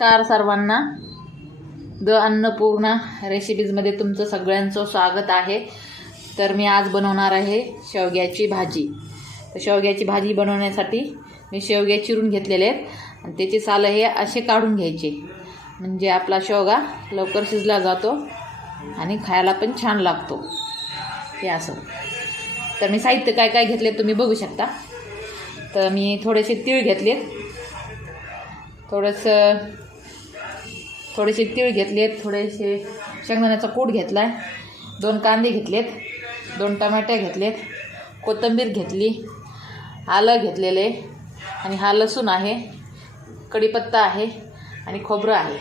नमस्कार सर्वांना. द अन्नपूर्णा रेसिपीजमध्ये तुमचं सगळ्यांचं स्वागत आहे. तर मी आज बनवणार आहे शेवग्याची भाजी. तर शेवग्याची भाजी बनवण्यासाठी मी शेवगे चिरून घेतलेले आहेत आणि त्याची सालं हे असे काढून घ्यायचे, म्हणजे आपला शेवगा लवकर शिजला जातो आणि खायला पण छान लागतो. हे असं. तर मी साहित्य काय काय घेतले तुम्ही बघू शकता. तर मी थोडेसे तीळ घेतलेत, थोडेसे तीळ घेतलेत, थोडेसे शेंगदाण्याचा कूट घेतला आहे, 2 कांदे घेतलेत, 2 टमाटे घेतलेत, कोथिंबीर घेतली, आलं घेतलेले आणि हा लसूण आहे, कढीपत्ता आहे आणि खोबरं आहे.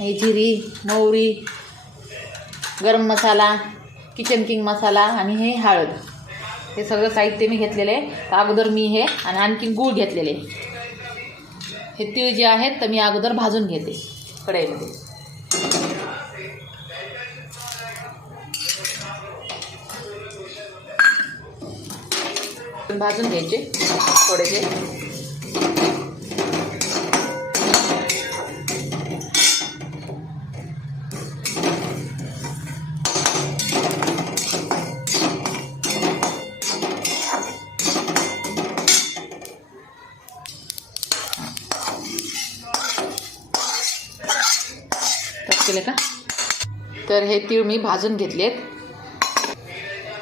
हे जिरी, मोहरी, गरम मसाला, किचन किंग मसाला आणि हे हळद, हे सगळं साहित्य मी घेतलेलं आहे. तर अगोदर मी हे आणि आणखी गूळ घेतलेले. हे तीळ जे आहेत तर मी अगोदर भाजून घेते कढईमध्ये. भाजून घ्यायचे थोडेसे. केले का? तर हे तीळ मी भाजून घेतलेत.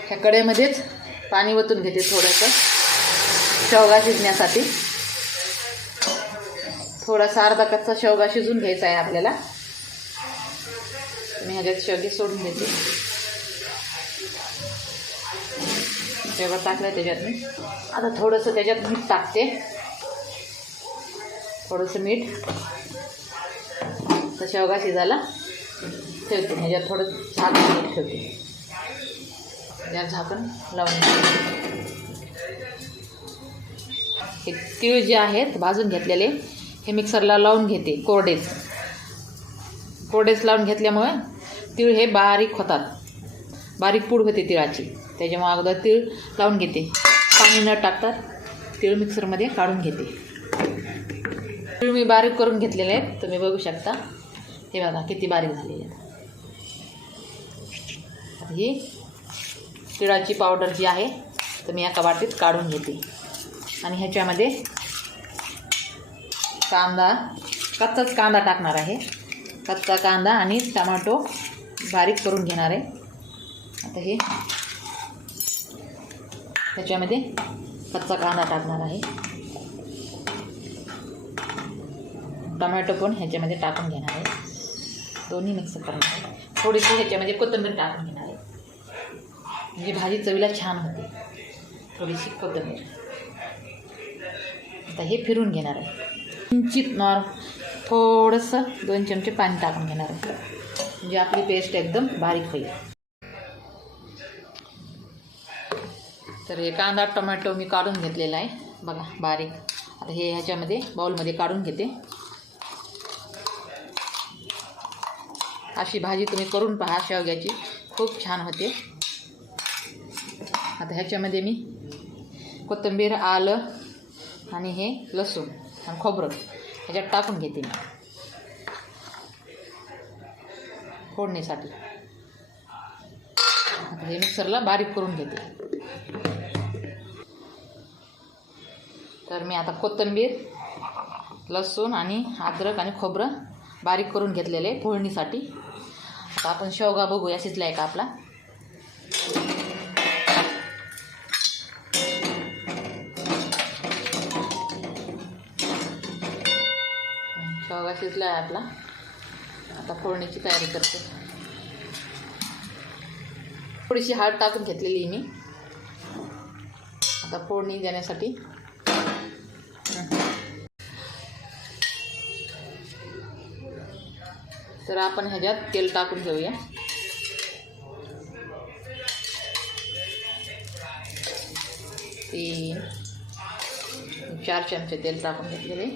ह्या कढईमध्येच पाणी ओतून घेते थोडंसं शेवगा शिजण्यासाठी. थोडासा अर्धा कच्चा शेवगा शिजून घ्यायचा आहे आपल्याला. मी ह्याच्यात शेवगे सोडून देते. शेवगा टाकला त्याच्यात मी. आता थोडंसं त्याच्यात मीठ टाकते, थोडंसं मीठ. तर शेवगा शिजायला ठेवते. ह्याच्यात थोडं झाकण ठेवते. यात झाकण लावून हे तीळ जे आहेत भाजून घेतलेले हे मिक्सरला लावून घेते. कोरडेच लावून घेतल्यामुळे तीळ हे बारीक होतात, बारीक पूड होते तिळाची. त्याच्यामुळे अगोदर तीळ लावून घेते. पाणी न टाकतात तीळ मिक्सरमध्ये काढून घेते. तीळ मी बारीक करून घेतलेले आहेत, तुम्ही बघू शकता. हे बघा किती बारीक झालेले आहेत. ही तिळाची पावडर जी आहे तर मी एका वाटीत काढून घेते. आणि ह्याच्यामध्ये कच्चाच कांदा टाकणार आहे. कच्चा कांदा आणि टमाटो बारीक करून घेणार आहे. आता हे ह्याच्यामध्ये कच्चा कांदा टाकणार आहे. टमॅटो पण ह्याच्यामध्ये टाकून घेणार आहे. दोन्ही मिक्स करणार आहे. थोडीशी ह्याच्यामध्ये कोथिंबीर टाकून घेणार आहे, म्हणजे भाजी चवीला छान होते. थोडीशी कोथिंबीर. आता हे फिरून घेणार आहे. किंचित थोडंसं 2 चमचे पाणी टाकून घेणार आहे, म्हणजे आपली पेस्ट एकदम बारीक होईल. तर हे कांदा टोमॅटो मी काढून घेतलेला आहे बघा बारीक. आता हे ह्याच्यामध्ये बाउलमध्ये काढून घेते. अशी भाजी तुम्ही करून पहा शेवग्याची, खूप छान होते. आता ह्याच्यामध्ये मी कोथिंबीर, आलं आणि हे लसूण आणि खोबरं ह्याच्यात टाकून घेते मी फोडणीसाठी. आता हे मिक्सरला बारीक करून घेते. तर मी आता कोथिंबीर, लसूण आणि अद्रक आणि खोबरं बारीक करून घेतलेले फोडणीसाठी. आता आपण शेवगा बघूया शिजला आहे का आपला. शेवगा शिजला आहे आपला. आता फोडणीची तयारी करते. थोडीशी हळद टाकून घेतलेली मी आता फोडणी देण्यासाठी. तर आपण ह्याच्यात तेल टाकून घेऊया. तीन 4 चमचे तेल टाकून घेतलेले,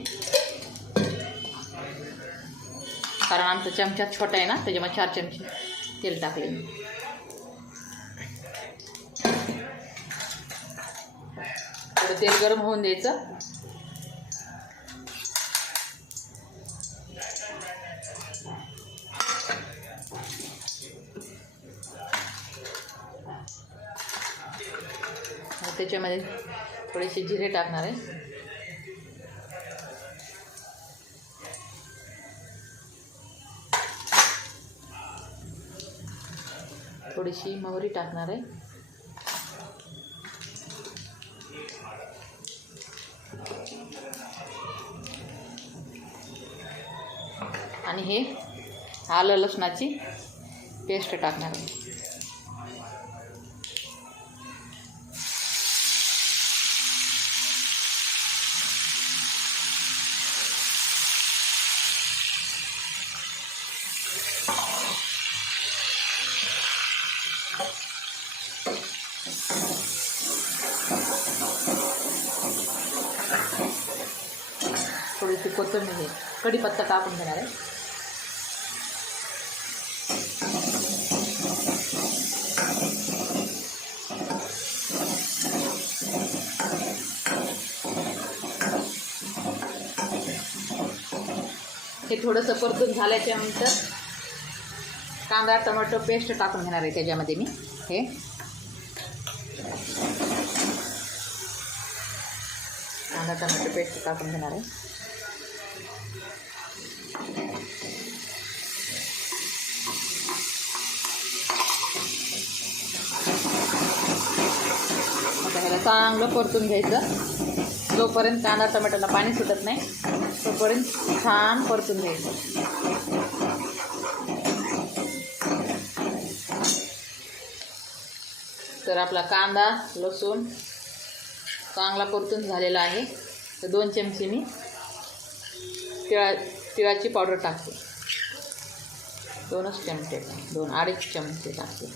कारण आमचा चमचा छोटा आहे ना, त्याच्यामुळे 4 चमचे तेल टाकले. तेल गरम होऊन द्यायचं. त्याच्यामध्ये थोडेसे जिरे टाकणार आहे, थोडीशी मोहरी टाकणार आहे, आणि हे आलं लसणाची पेस्ट टाकणार आहे. थोडीशी कोथिंबीर, कढीपत्ता टाकून घेणार आहे. हे थोडंसं परतून झाल्याच्यानंतर कांदा टोमॅटो पेस्ट टाकून घेणार आहे त्याच्यामध्ये मी. हे कांदा टोमॅटो पेस्ट टाकून घेणार आहे. आता ह्याला चांगलं परतून घ्यायचं, जोपर्यंत कांदा टोमॅटोला पाणी सुटत नाही तोपर्यंत छान परतून घ्यायचं. तर आपला कांदा लसूण चांगला परतून झालेला आहे. तर 2 चमचे मी तिळाची पावडर टाकते, 2च चमचे, 2-2.5 चमचे टाकते.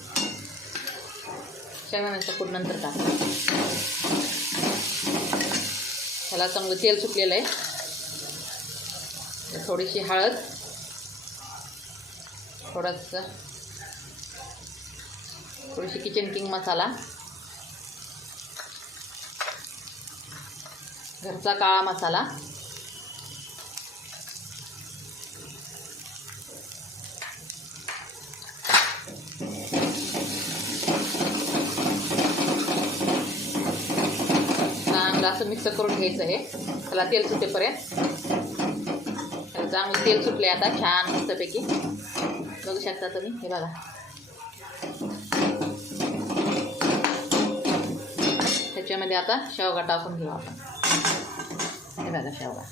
शेंगदाण्याचा कूट नंतर टाकते. ह्याला चांगलं तेल सुटलेलं आहे. थोडीशी हळद, थोडीशी किचन किंग मसाला, घरचा काळा मसाला, चांगलं असं मिक्स करून घ्यायचं आहे. त्याला तेल सुटेपर्यंत. चांगलं तेल सुटले आता छान मस्तपैकी, बघू शकता तुम्ही. हे बघा, त्याच्यामध्ये आता शेवगा टाकून घेऊ आपण. हे बघा शेवगा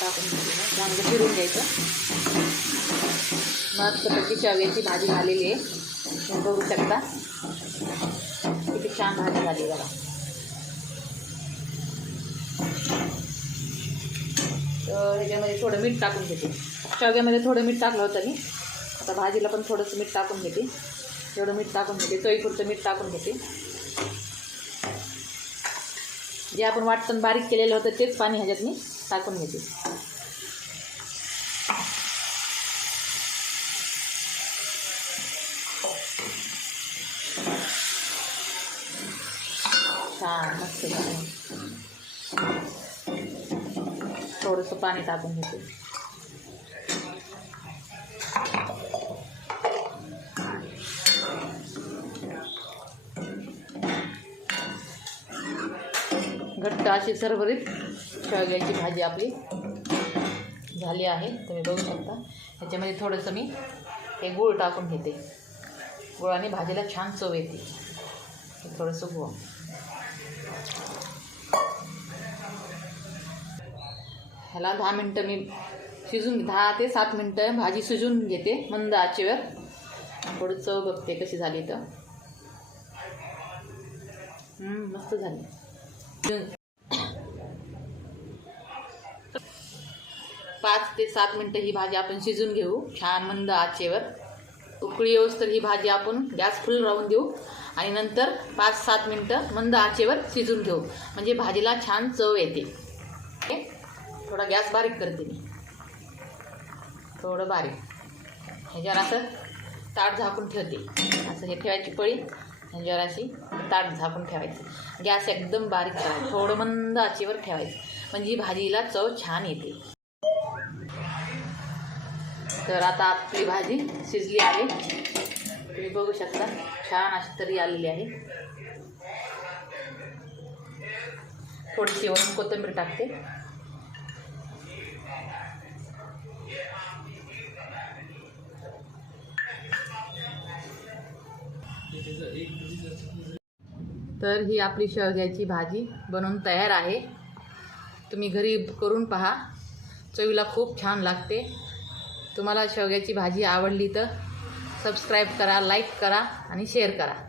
टाकून घेतलं, चांगलं फिरून घ्यायचं. मस्तपैकी शेवग्याची भाजी झालेली आहे, तुम्ही बघू शकता किती छान भाजी झाली बघा. तर ह्याच्यामध्ये थोडं मीठ टाकून घेते. शेवग्यामध्ये थोडं मीठ टाकलं होतं मी, आता भाजीला पण थोडंसं मीठ टाकून घेते. एवढं मीठ टाकून घेते, चवीपुरतं मीठ टाकून घेते. जे आपण वाटण बारीक केलेलं होतं तेच पाणी ह्याच्यात मी टाकून घेते. छान मस्त झालं. थोडंसं पाणी टाकून घेते. घट्ट अशी सरभरीत शेवग्याची भाजी आपली झाली आहे, तुम्ही बघू शकता. ह्याच्यामध्ये थोडंसं मी हे गूळ टाकून घेते. गुळाने भाजीला छान चव येते. थोडंसं गूळ, ह्याला 10 मिनटं मी 10 ते 7 मिनटं भाजी शिजून घेते मंद आचेवर. थोडं चव बघते कशी झाली तर. मस्त झाली. 5 ते 7 मिनटं ही भाजी आपण शिजून घेऊ छान मंद आचेवर. उकळी येऊस तर ही भाजी आपण गॅस फुल राहून देऊ आणि नंतर 5-7 मिनटं मंद आचेवर शिजून घेऊ, म्हणजे भाजीला छान चव येते. थोडा गॅस बारीक करते मी, थोडं बारीक. ह्याच्यावर असं ताट झाकून ठेवते. असं हे ठेवायची पळी, ह्याच्यावर अशी ताट झाकून ठेवायचं. गॅस एकदम बारीक करायचं, थोडं मंद आचेवर ठेवायचं, म्हणजे भाजीला चव छान येते. तर आता आपली भाजी शिजली आहे, तुम्ही बघू शकता छान अशी तरी आलेली आहे. थोडीशी वरून कोथिंबीर टाकते. तर ही आपली शेवग्याची भाजी बनवून तयार आहे. तुम्ही घरी करून पहा, चवीला खूप छान लागते. तुम्हाला शेवग्याची भाजी आवडली तर सबस्क्राईब करा, लाईक करा आणि शेअर करा.